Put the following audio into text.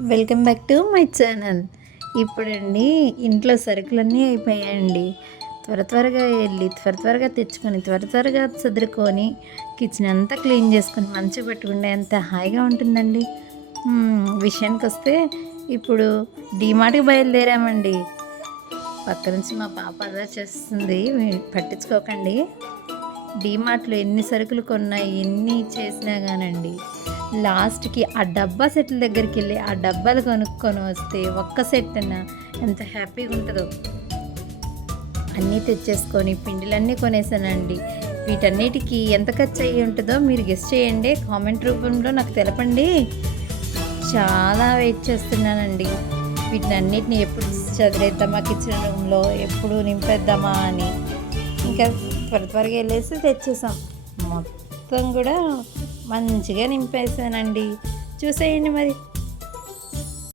Welcome back to my channel. ఇప్పుడండి ఇంట్లో సరుకులన్నీ అయిపోయాయండి. త్వరగా వెళ్ళి త్వరగా తెచ్చుకొని త్వరగా సదురుకొని కిచెన్ అంతా క్లీన్ చేసుకొని మంచిగా పెట్టుకుంటే ఎంత హాయిగా ఉంటుందండి. విషయానికి వస్తే ఇప్పుడు డీమార్ట్కి బయలుదేరామండి. పక్క నుంచి మా పాప అదా చేస్తుంది, పట్టించుకోకండి. డీమార్ట్లో ఎన్ని సరుకులు కొన్నా ఎన్ని చేసినా కానండి, లాస్ట్కి ఆ డబ్బా సెట్ల దగ్గరికి వెళ్ళి ఆ డబ్బాలు కొనుక్కొని వస్తే ఒక్క సెట్ అన్న ఎంత హ్యాపీగా ఉంటుందో. అన్నీ తెచ్చేసుకొని పిండిలన్నీ కొనేసానండి. వీటన్నిటికీ ఎంత ఖర్చు అయ్యి ఉంటుందో మీరు గెస్ చేయండి, కామెంట్ రూపంలో నాకు తెలపండి. చాలా వెయిట్ చేస్తున్నానండి వీటినన్నిటిని ఎప్పుడు చదివేద్దామా కిచెన్ రూమ్లో, ఎప్పుడు నింపేద్దామా అని. ఇంకా త్వరగా వెళ్ళేసి తెచ్చేసాం. మొత్తం కూడా మంచిగా నింపేసానండి. చూసేయండి మరి.